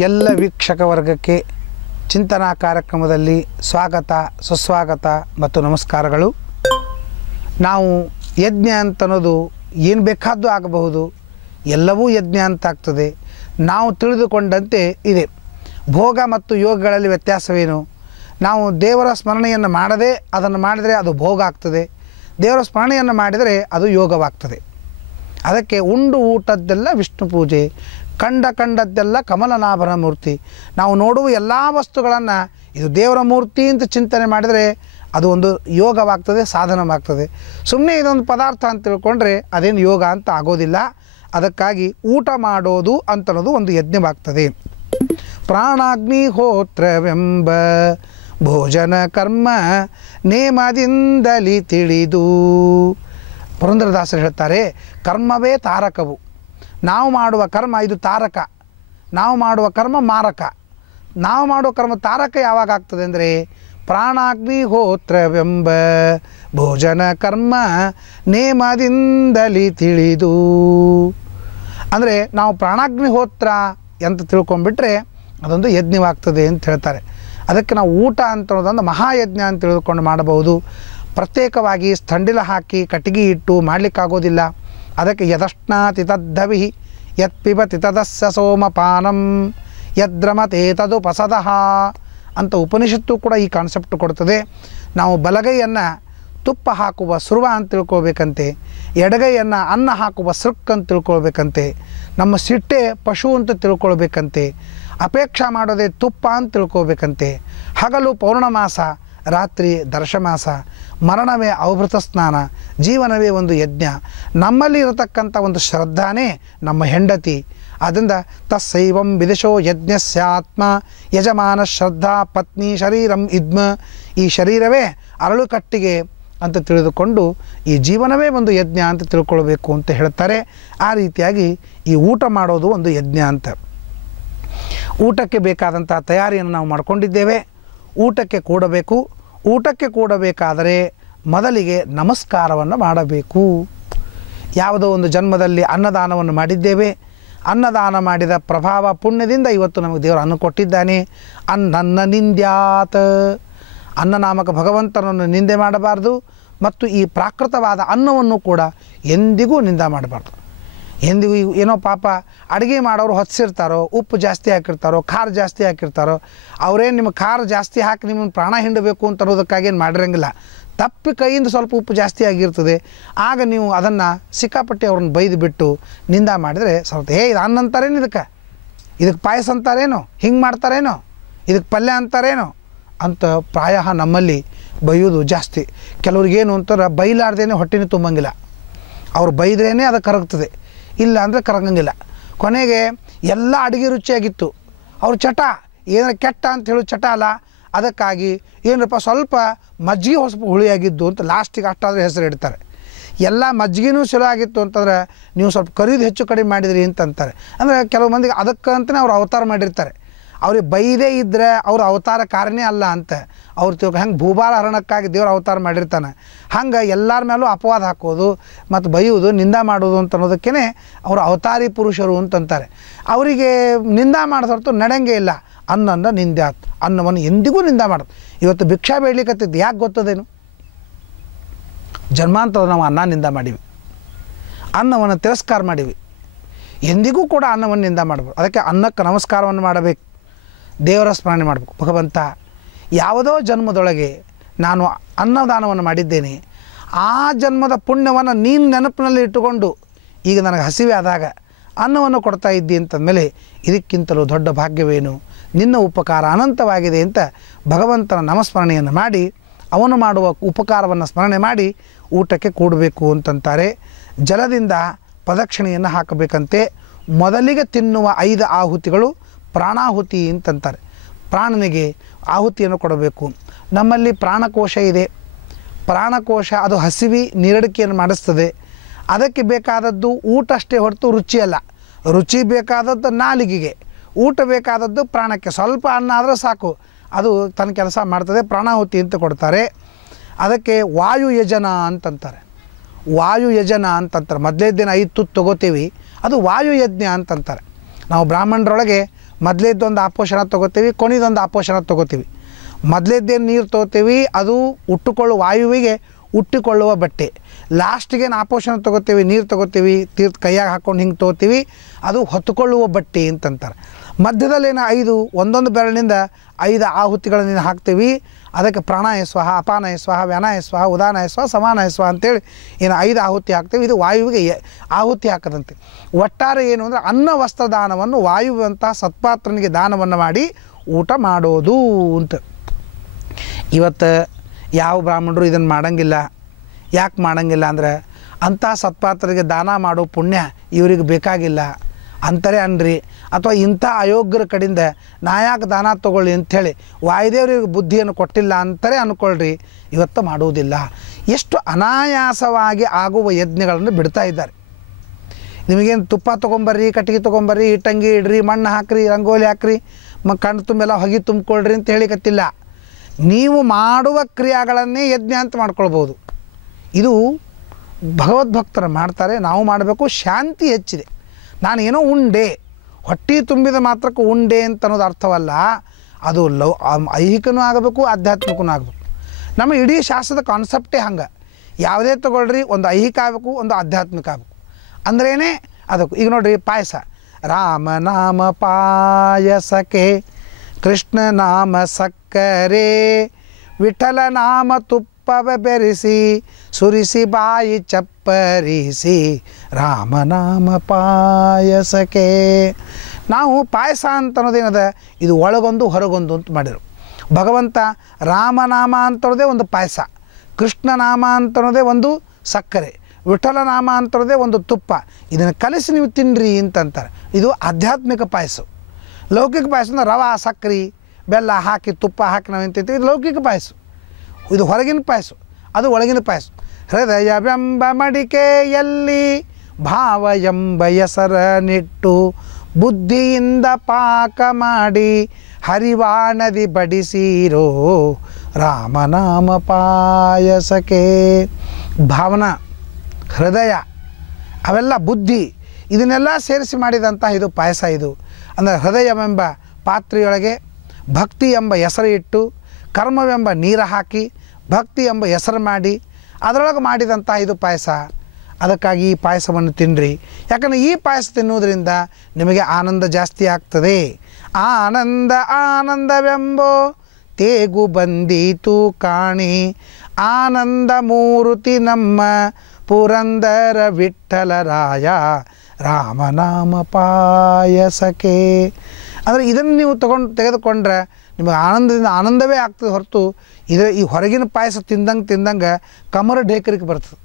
ಎಲ್ಲ ವೀಕ್ಷಕ ವರ್ಗಕ್ಕೆ ಚಿಂತನಾ ಕಾರ್ಯಕ್ರಮದಲ್ಲಿ ಸ್ವಾಗತ, ಸುಸ್ವಾಗತ ಮತ್ತು ನಮಸ್ಕಾರಗಳು. ನಾವು ಯಜ್ಞ ಅಂತನ್ನೋದು ಏನು ಬೇಕಾದ್ದು ಆಗಬಹುದು, ಎಲ್ಲವೂ ಯಜ್ಞ ಅಂತಾಗ್ತದೆ. ನಾವು ತಿಳಿದುಕೊಂಡಂತೆ ಇದೆ. ಭೋಗ ಮತ್ತು ಯೋಗಗಳಲ್ಲಿ ವ್ಯತ್ಯಾಸವೇನು? ನಾವು ದೇವರ ಸ್ಮರಣೆಯನ್ನು ಮಾಡದೆ ಅದನ್ನು ಮಾಡಿದರೆ ಅದು ಭೋಗ ಆಗ್ತದೆ, ದೇವರ ಸ್ಮರಣೆಯನ್ನು ಮಾಡಿದರೆ ಅದು ಯೋಗವಾಗ್ತದೆ. ಅದಕ್ಕೆ ಉಂಡು ಊಟದ್ದೆಲ್ಲ ವಿಷ್ಣು ಪೂಜೆ, ಕಂಡದ್ದೆಲ್ಲ ಕಮಲನಾಭನ ಮೂರ್ತಿ. ನಾವು ನೋಡುವ ಎಲ್ಲ ವಸ್ತುಗಳನ್ನು ಇದು ದೇವರ ಮೂರ್ತಿ ಅಂತ ಚಿಂತನೆ ಮಾಡಿದರೆ ಅದು ಒಂದು ಯೋಗವಾಗ್ತದೆ, ಸಾಧನವಾಗ್ತದೆ. ಸುಮ್ಮನೆ ಇದೊಂದು ಪದಾರ್ಥ ಅಂತ ತಿಳ್ಕೊಂಡ್ರೆ ಅದೇನು ಯೋಗ ಅಂತ ಆಗೋದಿಲ್ಲ. ಅದಕ್ಕಾಗಿ ಊಟ ಮಾಡೋದು ಅಂತನ್ನೋದು ಒಂದು ಯಜ್ಞವಾಗ್ತದೆ. ಪ್ರಾಣಾಗ್ನಿಹೋತ್ರವೆಂಬ ಭೋಜನ ಕರ್ಮ ನೇಮದಿಂದಲಿ ತಿಳಿದು. ಪುರಂದರದಾಸರು ಹೇಳ್ತಾರೆ, ಕರ್ಮವೇ ತಾರಕವು. ನಾವು ಮಾಡುವ ಕರ್ಮ ಇದು ತಾರಕ, ನಾವು ಮಾಡುವ ಕರ್ಮ ಮಾರಕ. ನಾವು ಮಾಡುವ ಕರ್ಮ ತಾರಕ ಯಾವಾಗ ಆಗ್ತದೆ ಅಂದರೆ ಪ್ರಾಣಾಗ್ನಿಹೋತ್ರವೆಂಬ ಭೋಜನ ಕರ್ಮ ನೇಮದಿಂದಲಿ ತಿಳಿದು. ಅಂದರೆ ನಾವು ಪ್ರಾಣಾಗ್ನಿಹೋತ್ರ ಅಂತ ತಿಳ್ಕೊಂಡ್ಬಿಟ್ರೆ ಅದೊಂದು ಯಜ್ಞವಾಗ್ತದೆ ಅಂತ ಹೇಳ್ತಾರೆ. ಅದಕ್ಕೆ ನಾವು ಊಟ ಅಂತನ್ನೋದೊಂದು ಮಹಾಯಜ್ಞ ಅಂತ ತಿಳಿದುಕೊಂಡು ಮಾಡಬಹುದು. ಪ್ರತ್ಯೇಕವಾಗಿ ಸ್ಥಂಡಿಲ ಹಾಕಿ ಕಟ್ಟಿಗೆ ಇಟ್ಟು ಮಾಡಲಿಕ್ಕಾಗೋದಿಲ್ಲ. ಅದಕ್ಕೆ ಯದಶ್ನಾತಿ ತದ್ದವಿ ಯತ್ ಪಿಬತಿ ತದಸ್ಯ ಸೋಮಪಾನಂ ಯದ್ರಮತೆ ತದುಪಸದಃ ಅಂತ ಉಪನಿಷತ್ತು ಕೂಡ ಈ ಕಾನ್ಸೆಪ್ಟ್ ಕೊಡ್ತದೆ. ನಾವು ಬಲಗೈಯನ್ನು ತುಪ್ಪ ಹಾಕುವ ಸುರುವ ಅಂತ ತಿಳ್ಕೊಳ್ಬೇಕಂತೆ, ಎಡಗೈಯನ್ನು ಅನ್ನ ಹಾಕುವ ಸೃಕ್ ಅಂತ ತಿಳ್ಕೊಳ್ಬೇಕಂತೆ, ನಮ್ಮ ಸಿಟ್ಟೆ ಪಶು ಅಂತ ತಿಳ್ಕೊಳ್ಬೇಕಂತೆ, ಅಪೇಕ್ಷಾ ಮಾಡೋದೇ ತುಪ್ಪ ಅಂತ ತಿಳ್ಕೊಳ್ಬೇಕಂತೆ, ಹಗಲು ಪೌರ್ಣಮಾಸ, ರಾತ್ರಿ ದರ್ಶಮಾಸ, ಮರಣವೇ ಅವಭೃತ ಸ್ನಾನ, ಜೀವನವೇ ಒಂದು ಯಜ್ಞ. ನಮ್ಮಲ್ಲಿ ಇರತಕ್ಕಂಥ ಒಂದು ಶ್ರದ್ಧಾನೇ ನಮ್ಮ ಹೆಂಡತಿ. ಆದ್ದರಿಂದ ತಸ್ಸೈವಂ ವಿದಿಶೋ ಯಜ್ಞಸ್ಯಾತ್ಮ ಯಜಮಾನ ಶ್ರದ್ಧಾ ಪತ್ನಿ ಶರೀರಂ ಇದ್ಮ. ಈ ಶರೀರವೇ ಅರಳು ಕಟ್ಟಿಗೆ ಅಂತ ತಿಳಿದುಕೊಂಡು ಈ ಜೀವನವೇ ಒಂದು ಯಜ್ಞ ಅಂತ ತಿಳ್ಕೊಳ್ಬೇಕು ಅಂತ ಹೇಳ್ತಾರೆ. ಆ ರೀತಿಯಾಗಿ ಈ ಊಟ ಮಾಡೋದು ಒಂದು ಯಜ್ಞ ಅಂತ. ಊಟಕ್ಕೆ ಬೇಕಾದಂಥ ತಯಾರಿಯನ್ನು ನಾವು ಮಾಡಿಕೊಂಡಿದ್ದೇವೆ. ಊಟಕ್ಕೆ ಕೂಡಬೇಕು. ಊಟಕ್ಕೆ ಕೂಡಬೇಕಾದರೆ ಮೊದಲಿಗೆ ನಮಸ್ಕಾರವನ್ನು ಮಾಡಬೇಕು. ಯಾವುದೋ ಒಂದು ಜನ್ಮದಲ್ಲಿ ಅನ್ನದಾನವನ್ನು ಮಾಡಿದ್ದೇವೆ. ಅನ್ನದಾನ ಮಾಡಿದ ಪ್ರಭಾವ ಪುಣ್ಯದಿಂದ ಇವತ್ತು ನಮಗೆ ದೇವರು ಅನ್ನ ಕೊಟ್ಟಿದ್ದಾನೆ. ಅನ್ನನ್ನ ನಿಂದ್ಯಾತ್. ಅನ್ನನಾಮಕ ಭಗವಂತನನ್ನು ನಿಂದೆ ಮಾಡಬಾರ್ದು ಮತ್ತು ಈ ಪ್ರಾಕೃತವಾದ ಅನ್ನವನ್ನು ಕೂಡ ಎಂದಿಗೂ ನಿಂದ ಮಾಡಬಾರ್ದು. ಎಂದಿಗೂ ಏನೋ ಪಾಪ ಅಡುಗೆ ಮಾಡೋರು ಹೊತ್ತಿರ್ತಾರೋ, ಉಪ್ಪು ಜಾಸ್ತಿ ಹಾಕಿರ್ತಾರೋ, ಖಾರ ಜಾಸ್ತಿ ಹಾಕಿರ್ತಾರೋ, ಅವರೇನು ನಿಮ್ಮ ಖಾರ ಜಾಸ್ತಿ ಹಾಕಿ ನಿಮ್ಮನ್ನು ಪ್ರಾಣ ಹಿಂಡಬೇಕು ಅಂತ ಅನ್ನೋದಕ್ಕಾಗೇನು ಮಾಡಿರಂಗಿಲ್ಲ. ತಪ್ಪಿ ಕೈಯಿಂದ ಸ್ವಲ್ಪ ಉಪ್ಪು ಜಾಸ್ತಿ ಆಗಿರ್ತದೆ. ಆಗ ನೀವು ಅದನ್ನು ಸಿಕ್ಕಾಪಟ್ಟೆ ಅವ್ರನ್ನ ಬೈದು ಬಿಟ್ಟು ನಿಂದ ಮಾಡಿದರೆ ಸ್ವಲ್ಪ ಇದು ಅನ್ನ ಅಂತಾರೇನು, ಇದಕ್ಕೆ ಪಾಯಸ ಅಂತಾರೇನು, ಹಿಂಗೆ ಮಾಡ್ತಾರೇನೋ, ಇದಕ್ಕೆ ಪಲ್ಯ ಅಂತಾರೇನೋ ಅಂತ ಪ್ರಾಯ ನಮ್ಮಲ್ಲಿ ಬೈಯೋದು ಜಾಸ್ತಿ. ಕೆಲವ್ರಿಗೇನು ಅಂತಾರೆ, ಬೈಲಾರ್ದೇನೆ ಹೊಟ್ಟೆನೇ ತುಂಬಂಗಿಲ್ಲ. ಅವ್ರು ಬೈದ್ರೇ ಅದು ಕರಗ್ತದೆ, ಇಲ್ಲ ಅಂದರೆ ಕರಗಂಗಿಲ್ಲ. ಕೊನೆಗೆ ಎಲ್ಲ ಅಡುಗೆ ರುಚಿಯಾಗಿತ್ತು, ಅವ್ರು ಚಟ ಏನಾರ ಕೆಟ್ಟ ಅಂತ ಹೇಳೋ ಚಟ ಅಲ್ಲ. ಅದಕ್ಕಾಗಿ ಏನಪ್ಪ ಸ್ವಲ್ಪ ಮಜ್ಜಿಗೆ ಸ್ವಲ್ಪ ಹುಳಿಯಾಗಿದ್ದು ಅಂತ ಲಾಸ್ಟಿಗೆ ಅಷ್ಟಾದರೂ ಹೆಸರು ಇಡ್ತಾರೆ. ಎಲ್ಲ ಮಜ್ಜಿಗೆನೂ ಚಲೋ ಆಗಿತ್ತು ಅಂತಂದ್ರೆ ನೀವು ಸ್ವಲ್ಪ ಕರಿದು ಹೆಚ್ಚು ಕಡಿಮೆ ಮಾಡಿದ್ರಿ ಅಂತಂತಾರೆ. ಅಂದರೆ ಕೆಲವು ಮಂದಿಗೆ ಅದಕ್ಕಂತಲೇ ಅವ್ರು ಅವತಾರ ಮಾಡಿರ್ತಾರೆ. ಅವ್ರಿಗೆ ಬೈದೇ ಇದ್ದರೆ ಅವ್ರ ಅವತಾರ ಕಾರಣನೇ ಅಲ್ಲ ಅಂತ ಅವ್ರು ತಿಳ್ಕೊ. ಹೆಂಗೆ ಭೂಭಾರ ಹರಣಕ್ಕಾಗಿ ದೇವ್ರ ಅವತಾರ ಮಾಡಿರ್ತಾನೆ, ಹಂಗೆ ಎಲ್ಲರ ಮೇಲೂ ಅಪವಾದ ಹಾಕೋದು ಮತ್ತು ಬೈಯೋದು, ನಿಂದ ಮಾಡೋದು ಅಂತ ಅನ್ನೋದಕ್ಕೇ ಅವರು ಅವತಾರಿ ಪುರುಷರು ಅಂತಂತಾರೆ. ಅವರಿಗೆ ನಿಂದ ಮಾಡಿದೊರ್ತು ನಡೆಯಂಗೆ ಇಲ್ಲ. ಅನ್ನನ್ನು ನಿಂದ್ಯಾತ್. ಅನ್ನವನ್ನು ಎಂದಿಗೂ ನಿಂದ ಮಾಡೋದು. ಇವತ್ತು ಭಿಕ್ಷಾ ಬೇಡಲಿಕ್ಕತ್ತಿದ್ದು ಯಾಕೆ ಗೊತ್ತದೇನು? ಜನ್ಮಾಂತರ ನಾವು ಅನ್ನ ನಿಂದ ಮಾಡೀವಿ, ಅನ್ನವನ್ನು ತಿರಸ್ಕಾರ ಮಾಡೀವಿ. ಎಂದಿಗೂ ಕೂಡ ಅನ್ನವನ್ನು ನಿಂದ ಮಾಡಬೇಕು. ಅದಕ್ಕೆ ಅನ್ನಕ್ಕೆ ನಮಸ್ಕಾರವನ್ನು ಮಾಡಬೇಕು, ದೇವರ ಸ್ಮರಣೆ ಮಾಡಬೇಕು. ಭಗವಂತ, ಯಾವುದೋ ಜನ್ಮದೊಳಗೆ ನಾನು ಅನ್ನದಾನವನ್ನು ಮಾಡಿದ್ದೇನೆ, ಆ ಜನ್ಮದ ಪುಣ್ಯವನ್ನು ನೀನು ನೆನಪಿನಲ್ಲಿ ಇಟ್ಟುಕೊಂಡು ಈಗ ನನಗೆ ಹಸಿವೆ ಆದಾಗ ಅನ್ನವನ್ನು ಕೊಡ್ತಾ ಇದ್ದಿ ಅಂತಂದಮೇಲೆ ಇದಕ್ಕಿಂತಲೂ ದೊಡ್ಡ ಭಾಗ್ಯವೇನು? ನಿನ್ನ ಉಪಕಾರ ಅನಂತವಾಗಿದೆ ಅಂತ ಭಗವಂತನ ನಮಸ್ಮರಣೆಯನ್ನು ಮಾಡಿ ಅವನು ಮಾಡುವ ಉಪಕಾರವನ್ನು ಸ್ಮರಣೆ ಮಾಡಿ ಊಟಕ್ಕೆ ಕೂಡಬೇಕು ಅಂತಂತಾರೆ. ಜಲದಿಂದ ಪ್ರದಕ್ಷಿಣೆಯನ್ನು ಹಾಕಬೇಕಂತೆ. ಮೊದಲಿಗೆ ತಿನ್ನುವ 5 ಆಹುತಿಗಳು ಪ್ರಾಣಾಹುತಿ ಅಂತಂತಾರೆ. ಪ್ರಾಣನಿಗೆ ಆಹುತಿಯನ್ನು ಕೊಡಬೇಕು. ನಮ್ಮಲ್ಲಿ ಪ್ರಾಣಕೋಶ ಇದೆ. ಪ್ರಾಣಕೋಶ ಅದು ಹಸಿವಿ ನೀರಡಿಕೆಯನ್ನು ಮಾಡಿಸ್ತದೆ. ಅದಕ್ಕೆ ಬೇಕಾದದ್ದು ಊಟ ಅಷ್ಟೇ ಹೊರತು ರುಚಿ ಅಲ್ಲ. ರುಚಿ ಬೇಕಾದದ್ದು ನಾಲಿಗೆಗೆ, ಊಟ ಬೇಕಾದದ್ದು ಪ್ರಾಣಕ್ಕೆ. ಸ್ವಲ್ಪ ಅನ್ನ ಆದರೆ ಸಾಕು, ಅದು ತನ್ನ ಕೆಲಸ ಮಾಡ್ತದೆ. ಪ್ರಾಣಾಹುತಿ ಅಂತ ಕೊಡ್ತಾರೆ. ಅದಕ್ಕೆ ವಾಯುಯಜನ ಅಂತಂತಾರೆ. ವಾಯುಯಜನ ಅಂತಂತಾರೆ. ಮೊದಲೇ ದಿನ 5 ತುತ್ತು ತೊಗೋತೀವಿ, ಅದು ವಾಯುಯಜ್ಞ ಅಂತಂತಾರೆ. ನಾವು ಬ್ರಾಹ್ಮಣರೊಳಗೆ ಮೊದಲೇದ್ದೊಂದು ಆಪೋಷಣ ತೊಗೋತೀವಿ, ಕೊನೆದೊಂದು ಆಪೋಷಣ ತೊಗೋತೀವಿ. ಮೊದಲೇದ್ದೇನು ನೀರು ತೊಗೋತೀವಿ ಅದು ಉಟ್ಟುಕೊಳ್ಳುವ ವಾಯುವಿಗೆ ಉಟ್ಟಿಕೊಳ್ಳುವ ಬಟ್ಟೆ. ಲಾಸ್ಟಿಗೇನು ಆಪೋಷಣ ತೊಗೋತೀವಿ, ನೀರು ತೊಗೋತೀವಿ, ತೀರ್ಥ ಕೈಯಾಗ ಹಾಕ್ಕೊಂಡು ಹಿಂಗೆ ತೊಗೋತೀವಿ, ಅದು ಹೊತ್ತುಕೊಳ್ಳುವ ಬಟ್ಟೆ ಅಂತಂತಾರೆ. ಮಧ್ಯದಲ್ಲೇನು 5 ಒಂದೊಂದು ಬೆರಳಿನಿಂದ 5 ಆಹುತಿಗಳನ್ನು ಹಾಕ್ತೀವಿ. ಅದಕ್ಕೆ ಪ್ರಾಣಾಯ ಸ್ವಾಹ, ಅಪಾನಾಯ ಸ್ವಾಹ, ವ್ಯಾನಾಯ ಸ್ವಾಹ, ಉದಾನಾಯ ಸ್ವಾಹ, ಸಮಾನಾಯ ಸ್ವಾಹ ಅಂತೇಳಿ ಏನು 5 ಆಹುತಿ ಹಾಕ್ತೀವಿ. ಇದು ವಾಯುವಿಗೆ ಆಹುತಿ ಹಾಕದಂತೆ. ಒಟ್ಟಾರೆ ಏನು ಅಂದರೆ ಅನ್ನ ವಸ್ತ್ರ ದಾನವನ್ನು ವಾಯುವಂಥ ಸತ್ಪಾತ್ರನಿಗೆ ದಾನವನ್ನು ಮಾಡಿ ಊಟ ಮಾಡೋದು ಅಂತ. ಇವತ್ತು ಯಾವ ಬ್ರಾಹ್ಮಣರು ಇದನ್ನು ಮಾಡೋಂಗಿಲ್ಲ. ಯಾಕೆ ಮಾಡೋಂಗಿಲ್ಲ ಅಂದರೆ ಅಂಥ ಸತ್ಪಾತ್ರರಿಗೆ ದಾನ ಮಾಡೋ ಪುಣ್ಯ ಇವ್ರಿಗೆ ಬೇಕಾಗಿಲ್ಲ ಅಂತಾರೆ ಅನ್ರಿ, ಅಥವಾ ಇಂಥ ಅಯೋಗ್ಯರ ಕಡೆಯಿಂದ ನಾ ಯಾಕೆ ದಾನ ತೊಗೊಳ್ಳಿ ಅಂಥೇಳಿ ವಾಯುದೇವರಿಗೆ ಬುದ್ಧಿಯನ್ನು ಕೊಟ್ಟಿಲ್ಲ ಅಂತಾರೆ ಅಂದ್ಕೊಳ್ರಿ. ಇವತ್ತು ಮಾಡುವುದಿಲ್ಲ. ಎಷ್ಟು ಅನಾಯಾಸವಾಗಿ ಆಗುವ ಯಜ್ಞಗಳನ್ನು ಬಿಡ್ತಾ ಇದ್ದಾರೆ. ನಿಮಗೇನು ತುಪ್ಪ ತೊಗೊಂಬರ್ರಿ, ಕಟ್ಟಿಗೆ ತೊಗೊಂಬರ್ರಿ, ಇಟ್ಟಂಗಿ ಇಡ್ರಿ, ಮಣ್ಣು ಹಾಕ್ರಿ, ರಂಗೋಲಿ ಹಾಕ್ರಿ, ಕಣ್ಣು ತುಂಬೆಲ್ಲ ಹೊಗೆ ತುಂಬಿಕೊಳ್ರಿ ಅಂತ ಹೇಳಿಕತ್ತಿಲ್ಲ. ನೀವು ಮಾಡುವ ಕ್ರಿಯಾಗಳನ್ನೇ ಯಜ್ಞ ಅಂತ ಮಾಡ್ಕೊಳ್ಬೋದು. ಇದು ಭಗವದ್ಭಕ್ತರು ಮಾಡ್ತಾರೆ, ನಾವು ಮಾಡಬೇಕು. ಶಾಂತಿ ಹೆಚ್ಚಿದೆ. ನಾನು ಏನೋ ಉಂಡೆ, ಹೊಟ್ಟೆ ತುಂಬಿದ ಮಾತ್ರಕ್ಕೆ ಉಂಡೆ ಅಂತ ಅನ್ನೋದು ಅರ್ಥವಲ್ಲ. ಅದು ಐಹಿಕನೂ ಆಗಬೇಕು, ಆಧ್ಯಾತ್ಮಿಕನೂ ಆಗಬೇಕು. ನಮ್ಮ ಇಡೀ ಶಾಸ್ತ್ರದ ಕಾನ್ಸೆಪ್ಟೇ ಹಂಗೆ. ಯಾವುದೇ ತೊಗೊಳ್ರಿ, ಒಂದು ಐಹಿಕ ಆಗಬೇಕು, ಒಂದು ಆಧ್ಯಾತ್ಮಿಕ ಆಗಬೇಕು ಅಂದ್ರೇ ಅದಕ್ಕೂ. ಈಗ ನೋಡಿರಿ, ಪಾಯಸ, ರಾಮನಾಮ ಪಾಯಸಕ್ಕೆ ಕೃಷ್ಣ ನಾಮ ಸಕ್ಕರೆ, ವಿಠಲ ನಾಮ ತುಪ್ಪವ ಬೆರೆಸಿ ಸುರಿಸಿ ಬಾಯಿ ಚಪ್ಪರಿಸಿ, ರಾಮನಾಮ ಪಾಯಸಕ್ಕೆ. ನಾವು ಪಾಯಸ ಅಂತ ಅನ್ನೋದೇನದ, ಇದು ಒಳಗೊಂದು ಹೊರಗೊಂದು ಅಂತ ಮಾಡಿರು. ಭಗವಂತ ರಾಮನಾಮ ಅಂತನ್ನೋದೇ ಒಂದು ಪಾಯಸ, ಕೃಷ್ಣನಾಮ ಅಂತನ್ನೋದೇ ಒಂದು ಸಕ್ಕರೆ, ವಿಠಲ ನಾಮ ಅಂತನ್ನೋದೇ ಒಂದು ತುಪ್ಪ. ಇದನ್ನು ಕಲಿಸಿ ನೀವು ತಿನ್ನಿರಿ ಅಂತಂತಾರೆ. ಇದು ಆಧ್ಯಾತ್ಮಿಕ ಪಾಯಸ. ಲೌಕಿಕ ಪಾಯಸ ಅಂದ್ರೆ ರವೆ, ಸಕ್ಕರೆ, ಬೆಲ್ಲ ಹಾಕಿ ತುಪ್ಪ ಹಾಕಿ ನಾವು ಏನು ತಿಂತೀವಿ, ಇದು ಲೌಕಿಕ ಪಾಯಸ. ಇದು ಹೊರಗಿನ ಪಾಯಸ, ಅದು ಒಳಗಿನ ಪಾಯಸ. ಹೃದಯವೆಂಬ ಮಡಿಕೆಯಲ್ಲಿ ಭಾವ ಎಂಬ ಹೆಸರನಿಟ್ಟು ಬುದ್ಧಿಯಿಂದ ಪಾಕ ಮಾಡಿ ಹರಿವಾಣದಿ ಬಡಿಸಿರೋ, ರಾಮನಾಮ ಪಾಯಸಕ್ಕೆ. ಭಾವನಾ, ಹೃದಯ, ಅವೆಲ್ಲ ಬುದ್ಧಿ, ಇದನ್ನೆಲ್ಲ ಸೇರಿಸಿ ಮಾಡಿದಂಥ ಇದು ಪಾಯಸ. ಇದು ಅಂದರೆ ಹೃದಯವೆಂಬ ಪಾತ್ರೆಯೊಳಗೆ ಭಕ್ತಿ ಎಂಬ ಹೆಸರು ಇಟ್ಟು, ಕರ್ಮವೆಂಬ ನೀರು ಹಾಕಿ, ಭಕ್ತಿ ಎಂಬ ಹೆಸರು ಮಾಡಿ ಅದರೊಳಗೆ ಮಾಡಿದಂಥ ಇದು ಪಾಯಸ. ಅದಕ್ಕಾಗಿ ಈ ಪಾಯಸವನ್ನು ತಿನ್ನಿರಿ. ಯಾಕಂದರೆ ಈ ಪಾಯಸ ತಿನ್ನುವುದರಿಂದ ನಿಮಗೆ ಆನಂದ ಜಾಸ್ತಿ ಆಗ್ತದೆ. ಆನಂದ ಆನಂದವೆಂಬೋ ತೇಗು ಬಂದೀತು ಕಾಣಿ, ಆನಂದ ಮೂರ್ತಿ ನಮ್ಮ ಪುರಂದರ ವಿಠ್ಠಲರಾಯ, ರಾಮನಾಮ ಪಾಯಸಕ್ಕೆ. ಅಂದರೆ ಇದನ್ನು ನೀವು ತೆಗೆದುಕೊಂಡ್ರೆ ನಿಮಗೆ ಆನಂದದಿಂದ ಆನಂದವೇ ಆಗ್ತದೆ ಹೊರತು ಈ ಹೊರಗಿನ ಪಾಯಸ ತಿಂದಂಗೆ ಕಮರ ಢೇಕರಿಗೆ ಬರ್ತದೆ.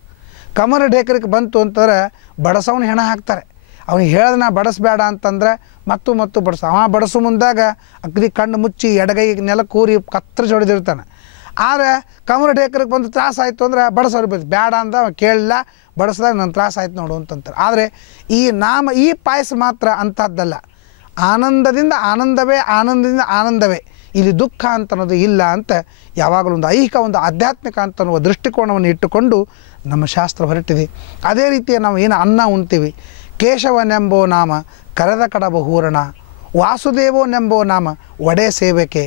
ಕಮರ ಢೇಕರಿಗೆ ಬಂತು ಅಂತಂದ್ರೆ ಬಡಸವನು ಹೆಣ ಹಾಕ್ತಾರೆ. ಅವ್ನಿಗೆ ಹೇಳ್ದೆ ನಾ ಬಡಿಸ್ಬೇಡ ಅಂತಂದ್ರೆ ಮತ್ತು ಬಡಿಸ. ಅವ ಬಡಿಸೋ ಮುಂದಾಗ ಅಗ್ದಿ ಕಣ್ಣು ಮುಚ್ಚಿ ಎಡಗೈಗೆ ನೆಲ ಕೂರಿ ಕತ್ತರಿಸಿ ಹೊಡೆದಿರ್ತಾನೆ. ಆದರೆ ಕಮರ ಢೇಕರಿಗೆ ಬಂದು ತ್ರಾಸ ಆಯಿತು ಅಂದ್ರೆ ಬಡಿಸೋರು ಬರ್ತದೆ. ಬೇಡ ಅಂದ ಕೇಳಲ್ಲ, ಬಡಿಸ್ದಾಗ ನನ್ನ ತ್ರಾಸ ಆಯ್ತು ನೋಡು ಅಂತಂತಾರೆ. ಆದರೆ ಈ ಪಾಯಸ ಮಾತ್ರ ಅಂಥದ್ದಲ್ಲ. ಆನಂದದಿಂದ ಆನಂದವೇ, ಆನಂದದಿಂದ ಆನಂದವೇ. ಇಲ್ಲಿ ದುಃಖ ಅಂತ ಅನ್ನೋದು ಇಲ್ಲ ಅಂತ ಯಾವಾಗಲೂ ಒಂದು ಐಹಿಕ, ಒಂದು ಆಧ್ಯಾತ್ಮಿಕ ಅಂತ ಅನ್ನುವ ದೃಷ್ಟಿಕೋನವನ್ನು ಇಟ್ಟುಕೊಂಡು ನಮ್ಮ ಶಾಸ್ತ್ರ ಹೊರಟಿದೆ. ಅದೇ ರೀತಿಯ ನಾವು ಏನು ಅನ್ನ ಉಣ್ತೀವಿ, ಕೇಶವನೆಂಬೋ ನಾಮ ಕರೆದ ಕಡಬ ಹೂರಣ, ವಾಸುದೇವನೆಂಬೋ ನಾಮ ಒಡೆ ಸೇವಕೆ,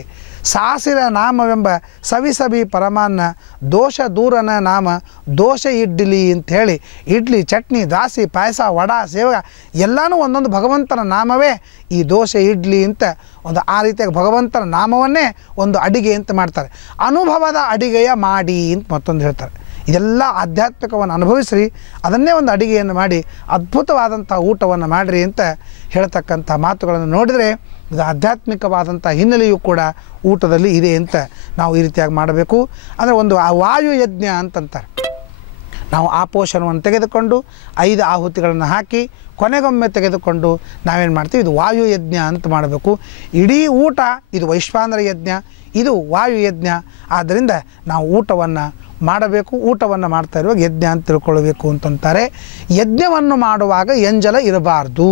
ಸಾಸಿರ ನಾಮವೆಂಬ ಸವಿ ಪರಮಾನ್ನ, ದೋಷ ದೂರನ ನಾಮ ದೋಷ ಇಡ್ಲಿ ಅಂಥೇಳಿ ಇಡ್ಲಿ, ಚಟ್ನಿ, ದಾಸಿ, ಪಾಯಸ, ವಡ, ಸೇವಗ ಎಲ್ಲನೂ ಒಂದೊಂದು ಭಗವಂತನ ನಾಮವೇ ಈ ದೋಷ ಇಡ್ಲಿ ಅಂತ ಒಂದು ಆ ರೀತಿಯಾಗಿ ಭಗವಂತನ ನಾಮವನ್ನೇ ಒಂದು ಅಡಿಗೆ ಅಂತ ಮಾಡ್ತಾರೆ. ಅನುಭವದ ಅಡಿಗೆಯ ಮಾಡಿ ಅಂತ ಮತ್ತೊಂದು ಹೇಳ್ತಾರೆ. ಇದೆಲ್ಲ ಆಧ್ಯಾತ್ಮಿಕವನ್ನು ಅನುಭವಿಸ್ರಿ, ಅದನ್ನೇ ಒಂದು ಅಡಿಗೆಯನ್ನು ಮಾಡಿ ಅದ್ಭುತವಾದಂಥ ಊಟವನ್ನು ಮಾಡಿರಿ ಅಂತ ಹೇಳ್ತಕ್ಕಂಥ ಮಾತುಗಳನ್ನು ನೋಡಿದರೆ ಇದು ಆಧ್ಯಾತ್ಮಿಕವಾದಂಥ ಹಿನ್ನೆಲೆಯೂ ಕೂಡ ಊಟದಲ್ಲಿ ಇದೆ ಅಂತ ನಾವು ಈ ರೀತಿಯಾಗಿ ಮಾಡಬೇಕು. ಅಂದರೆ ಒಂದು ವಾಯು ಯಜ್ಞ ಅಂತಂತಾರೆ. ನಾವು ಆಪೋಷಣವನ್ನು ತೆಗೆದುಕೊಂಡು 5 ಆಹುತಿಗಳನ್ನು ಹಾಕಿ ಕೊನೆಗೊಮ್ಮೆ ತೆಗೆದುಕೊಂಡು ನಾವೇನು ಮಾಡ್ತೀವಿ, ಇದು ವಾಯು ಯಜ್ಞ ಅಂತ ಮಾಡಬೇಕು. ಇಡೀ ಊಟ ಇದು ವೈಶ್ವಾನರ ಯಜ್ಞ, ಇದು ವಾಯು ಯಜ್ಞ. ಆದ್ದರಿಂದ ನಾವು ಊಟವನ್ನು ಮಾಡಬೇಕು. ಊಟವನ್ನು ಮಾಡ್ತಾ ಇರುವಾಗ ಯಜ್ಞ ಅಂತ ತಿಳ್ಕೊಳ್ಬೇಕು ಅಂತಂತಾರೆ. ಯಜ್ಞವನ್ನು ಮಾಡುವಾಗ ಎಂಜಲ ಇರಬಾರ್ದು.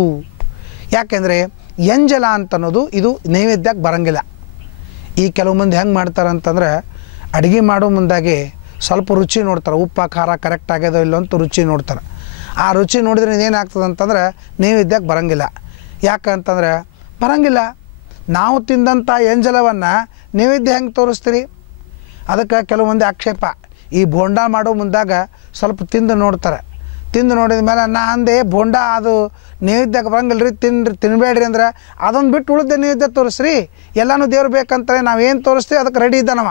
ಯಾಕೆಂದರೆ ಎಂಜಲ ಅಂತನ್ನೋದು ಇದು ನೈವೇದ್ಯಕ್ಕೆ ಬರೋಂಗಿಲ್ಲ. ಈ ಕೆಲವು ಮಂದಿ ಹೆಂಗೆ ಮಾಡ್ತಾರೆ ಅಂತಂದರೆ ಅಡುಗೆ ಮಾಡೋ ಮುಂದಾಗೆ ಸ್ವಲ್ಪ ರುಚಿ ನೋಡ್ತಾರೆ, ಉಪ್ಪು ಖಾರ ಕರೆಕ್ಟ್ ಆಗ್ಯದೋ ಇಲ್ಲೋ ಅಂತ ರುಚಿ ನೋಡ್ತಾರೆ. ಆ ರುಚಿ ನೋಡಿದ್ರೆ ಏನಾಗ್ತದೆ ಅಂತಂದ್ರೆ ನೈವೇದ್ಯಕ್ಕೆ ಬರೋಂಗಿಲ್ಲ. ಯಾಕಂತಂದರೆ ಬರೋಂಗಿಲ್ಲ, ನಾವು ತಿಂದಂಥ ಎಂಜಲವನ್ನು ನೈವೇದ್ಯ ಹೆಂಗೆ ತೋರಿಸ್ತೀರಿ? ಅದಕ್ಕೆ ಕೆಲವು ಮಂದಿ ಆಕ್ಷೇಪ, ಈ ಬೋಂಡ ಮಾಡೋ ಮುಂದಾಗ ಸ್ವಲ್ಪ ತಿಂದು ನೋಡ್ತಾರೆ. ತಿಂದು ನೋಡಿದ ಮೇಲೆ ನಾ ಅಂದೆ ಬೋಂಡ ಅದು ನೈವೇದ್ಯಕ್ಕೆ ಬರಂಗಿಲ್ಲ ರೀ, ತಿನ್ನಬೇಡ್ರಿ ಅಂದ್ರೆ ಅದೊಂದು ಬಿಟ್ಟು ಉಳಿದ ನೈವೇದ್ಯ ತೋರಿಸ್ರಿ, ಎಲ್ಲನೂ ದೇವ್ರು ಬೇಕಂತಾರೆ. ನಾವೇನು ತೋರಿಸ್ತೀವಿ ಅದಕ್ಕೆ ರೆಡಿ ಇದ್ದಾನವ.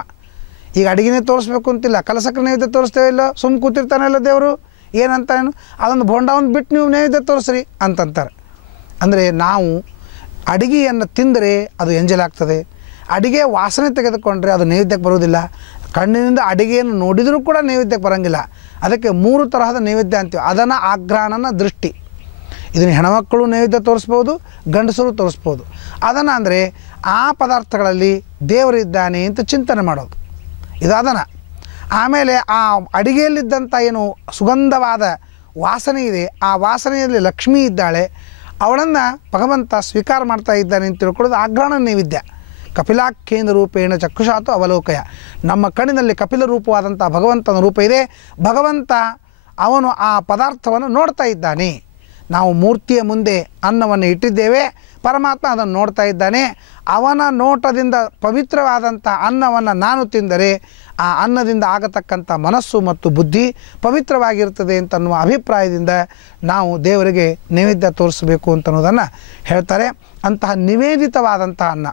ಈಗ ಅಡುಗೆನೇ ತೋರಿಸ್ಬೇಕು ಅಂತಿಲ್ಲ, ಕಲಸಕ್ಕೆ ನೈವೇದ್ಯ ತೋರಿಸ್ತೇವೆ ಇಲ್ಲೋ, ಸುಮ್ಮ ಕೂತಿರ್ತಾನಲ್ಲ ದೇವರು, ಏನಂತ ಏನು ಅದೊಂದು ಬೋಂಡ ಒಂದು ಬಿಟ್ಟು ನೀವು ನೈವೇದ್ಯ ತೋರಿಸ್ರಿ ಅಂತಂತಾರೆ. ಅಂದರೆ ನಾವು ಅಡುಗೆಯನ್ನು ತಿಂದರೆ ಅದು ಎಂಜಲಾಗ್ತದೆ, ಅಡುಗೆ ವಾಸನೆ ತೆಗೆದುಕೊಂಡ್ರೆ ಅದು ನೈವೇದ್ಯಕ್ಕೆ ಬರೋದಿಲ್ಲ. ಕಣ್ಣಿನಿಂದ ಅಡುಗೆಯನ್ನು ನೋಡಿದರೂ ಕೂಡ ನೈವೇದ್ಯಕ್ಕೆ ಬರೋಂಗಿಲ್ಲ. ಅದಕ್ಕೆ 3 ತರಹದ ನೈವೇದ್ಯ ಅಂತೀವಿ. ಅದನ್ನು ಆಘ್ರಾಣನ ದೃಷ್ಟಿ, ಇದನ್ನು ಹೆಣ್ಮಕ್ಕಳು ನೈವೇದ್ಯ ತೋರಿಸ್ಬೋದು, ಗಂಡಸರು ತೋರಿಸ್ಬೋದು. ಅದನ್ನು ಅಂದರೆ ಆ ಪದಾರ್ಥಗಳಲ್ಲಿ ದೇವರಿದ್ದಾನೆ ಅಂತ ಚಿಂತನೆ ಮಾಡೋದು, ಇದು ಅದನ್ನು. ಆಮೇಲೆ ಆ ಅಡುಗೆಯಲ್ಲಿದ್ದಂಥ ಏನು ಸುಗಂಧವಾದ ವಾಸನೆ ಇದೆ, ಆ ವಾಸನೆಯಲ್ಲಿ ಲಕ್ಷ್ಮೀ ಇದ್ದಾಳೆ, ಅವಳನ್ನು ಭಗವಂತ ಸ್ವೀಕಾರ ಮಾಡ್ತಾ ಇದ್ದಾನೆ ಅಂತ ತಿಳ್ಕೊಳ್ಳೋದು ಆಘ್ರಾಣ ನೈವೇದ್ಯ. ಕಪಿಲಾಖ್ಯೇಂದ್ರ ರೂಪೇಣ ಚಕ್ಷುಷಾತು ಅವಲೋಕಯ, ನಮ್ಮ ಕಣ್ಣಿನಲ್ಲಿ ಕಪಿಲ ರೂಪವಾದಂಥ ಭಗವಂತನ ರೂಪ ಇದೆ. ಭಗವಂತ ಅವನು ಆ ಪದಾರ್ಥವನ್ನು ನೋಡ್ತಾ ಇದ್ದಾನೆ. ನಾವು ಮೂರ್ತಿಯ ಮುಂದೆ ಅನ್ನವನ್ನು ಇಟ್ಟಿದ್ದೇವೆ, ಪರಮಾತ್ಮ ಅದನ್ನು ನೋಡ್ತಾ ಇದ್ದಾನೆ. ಅವನ ನೋಟದಿಂದ ಪವಿತ್ರವಾದಂಥ ಅನ್ನವನ್ನು ನಾನು ತಿಂದರೆ ಆ ಅನ್ನದಿಂದ ಆಗತಕ್ಕಂಥ ಮನಸ್ಸು ಮತ್ತು ಬುದ್ಧಿ ಪವಿತ್ರವಾಗಿರ್ತದೆ ಅಂತನ್ನುವ ಅಭಿಪ್ರಾಯದಿಂದ ನಾವು ದೇವರಿಗೆ ನೈವೇದ್ಯ ತೋರಿಸಬೇಕು ಅಂತನ್ನೋದನ್ನು ಹೇಳ್ತಾರೆ. ಅಂತಹ ನಿವೇದಿತವಾದಂಥ ಅನ್ನ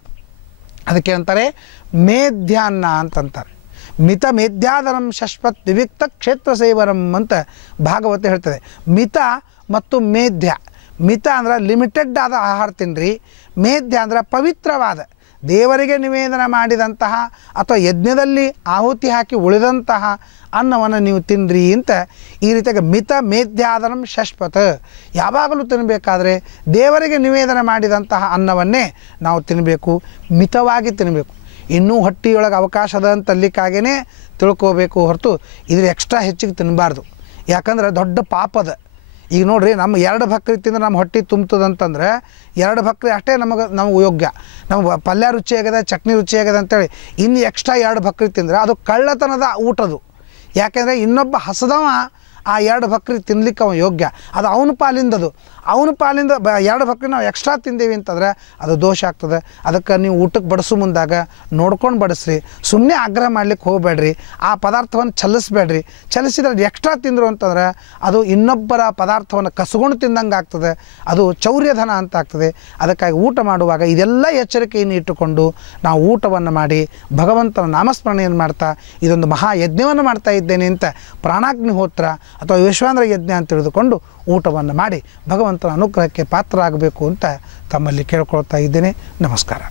ಅದಕ್ಕೆ ಅಂತಾರೆ ಮೇಧ್ಯಾನ್ನ ಅಂತಂತಾರೆ. ಮಿತ ಮೇಧ್ಯಾದನಂ ಶಶ್ವತ್ ವಿವಿಕ್ತ ಕ್ಷೇತ್ರ ಸೇವನಂ ಅಂತ ಭಾಗವತ ಹೇಳ್ತದೆ. ಮಿತ ಮತ್ತು ಮೇಧ್ಯ, ಮಿತ ಅಂದ್ರೆ ಲಿಮಿಟೆಡ್ ಆದ ಆಹಾರ ತಿನ್ನಿರಿ, ಮೇಧ್ಯ ಅಂದ್ರೆ ಪವಿತ್ರವಾದ ದೇವರಿಗೆ ನಿವೇದನ ಮಾಡಿದಂತಹ ಅಥವಾ ಯಜ್ಞದಲ್ಲಿ ಆಹುತಿ ಹಾಕಿ ಉಳಿದಂತಹ ಅನ್ನವನ್ನು ನೀವು ತಿನ್ನಿರಿ ಅಂತ ಈ ರೀತಿಯಾಗಿ ಮಿತ ಮೇಧ್ಯಾದನಂ ಶಶ್ವತ್. ಯಾವಾಗಲೂ ತಿನ್ನಬೇಕಾದ್ರೆ ದೇವರಿಗೆ ನಿವೇದನ ಮಾಡಿದಂತಹ ಅನ್ನವನ್ನೇ ನಾವು ತಿನ್ನಬೇಕು, ಮಿತವಾಗಿ ತಿನ್ನಬೇಕು. ಇನ್ನೂ ಹೊಟ್ಟೆಯೊಳಗೆ ಅವಕಾಶ ಅದ ಅಂತ ಅಲ್ಲಿಕ್ಕಾಗೇ ತಿಳ್ಕೋಬೇಕು ಹೊರತು ಇದ್ರ ಎಕ್ಸ್ಟ್ರಾ ಹೆಚ್ಚಿಗೆ ತಿನ್ನಬಾರ್ದು. ಯಾಕಂದ್ರೆ ದೊಡ್ಡ ಪಾಪದ. ಈಗ ನೋಡಿರಿ, ನಮ್ಮ 2 ಭಕ್ರಿ ತಿಂದ್ರೆ ನಮ್ಮ ಹೊಟ್ಟೆ ತುಂಬ್ತದಂತಂದ್ರೆ 2 ಭಕ್ರಿ ಅಷ್ಟೇ ನಮಗೆ ಯೋಗ್ಯ. ನಮಗೆ ಪಲ್ಯ ರುಚಿಯಾಗಿದೆ, ಚಟ್ನಿ ರುಚಿಯಾಗಿದೆ ಅಂತೇಳಿ ಇನ್ನು ಎಕ್ಸ್ಟ್ರಾ 2 ಭಕ್ರಿ ತಿಂದರೆ ಅದು ಕಳ್ಳತನದ ಊಟದು. ಯಾಕೆಂದರೆ ಇನ್ನೊಬ್ಬ ಹಸದವ ಆ 2 ಭಕ್ರಿ ತಿನ್ಲಿಕ್ಕೆ ಅವ ಯೋಗ್ಯ, ಅದು ಅವನ ಪಾಲಿಂದದು. ಅವನ ಪಾಲಿಂದ 2 ಭಕ್ರಿ ನಾವು ಎಕ್ಸ್ಟ್ರಾ ತಿಂದೇವಿ ಅಂತಂದರೆ ಅದು ದೋಷ ಆಗ್ತದೆ. ಅದಕ್ಕೆ ನೀವು ಊಟಕ್ಕೆ ಬಡಿಸೋ ಮುಂದಾಗ ನೋಡ್ಕೊಂಡು ಬಡಿಸ್ರಿ, ಸುಮ್ಮನೆ ಆಗ್ರಹ ಮಾಡ್ಲಿಕ್ಕೆ ಹೋಗಬೇಡ್ರಿ, ಆ ಪದಾರ್ಥವನ್ನು ಚಲಿಸ್ಬೇಡ್ರಿ. ಚಲಿಸಿದ್ರೆ ಎಕ್ಸ್ಟ್ರಾ ತಿಂದರು ಅಂತಂದ್ರೆ ಅದು ಇನ್ನೊಬ್ಬರ ಪದಾರ್ಥವನ್ನು ಕಸ್ಕೊಂಡು ತಿಂದಂಗೆ ಆಗ್ತದೆ, ಅದು ಚೌರ್ಯಧನ ಅಂತ ಆಗ್ತದೆ. ಅದಕ್ಕಾಗಿ ಊಟ ಮಾಡುವಾಗ ಇದೆಲ್ಲ ಎಚ್ಚರಿಕೆಯನ್ನು ಇಟ್ಟುಕೊಂಡು ನಾವು ಊಟವನ್ನು ಮಾಡಿ ಭಗವಂತನ ನಾಮಸ್ಮರಣೆಯನ್ನು ಮಾಡ್ತಾ ಇದೊಂದು ಮಹಾಯಜ್ಞವನ್ನು ಮಾಡ್ತಾ ಇದ್ದೇನೆ ಅಂತ ಪ್ರಾಣಾಗ್ನಿಹೋತ್ರ ಅಥವಾ ವಿಶ್ವಾಂದ್ರ ಯಜ್ಞ ಅಂತ ತಿಳಿದುಕೊಂಡು ಊಟವನ್ನು ಮಾಡಿ ಭಗವಂತನ ಅನುಗ್ರಹಕ್ಕೆ ಪಾತ್ರರಾಗಬೇಕು ಅಂತ ತಮ್ಮಲ್ಲಿ ಕೇಳ್ಕೊಳ್ತಾ ಇದ್ದೇನೆ. ನಮಸ್ಕಾರ.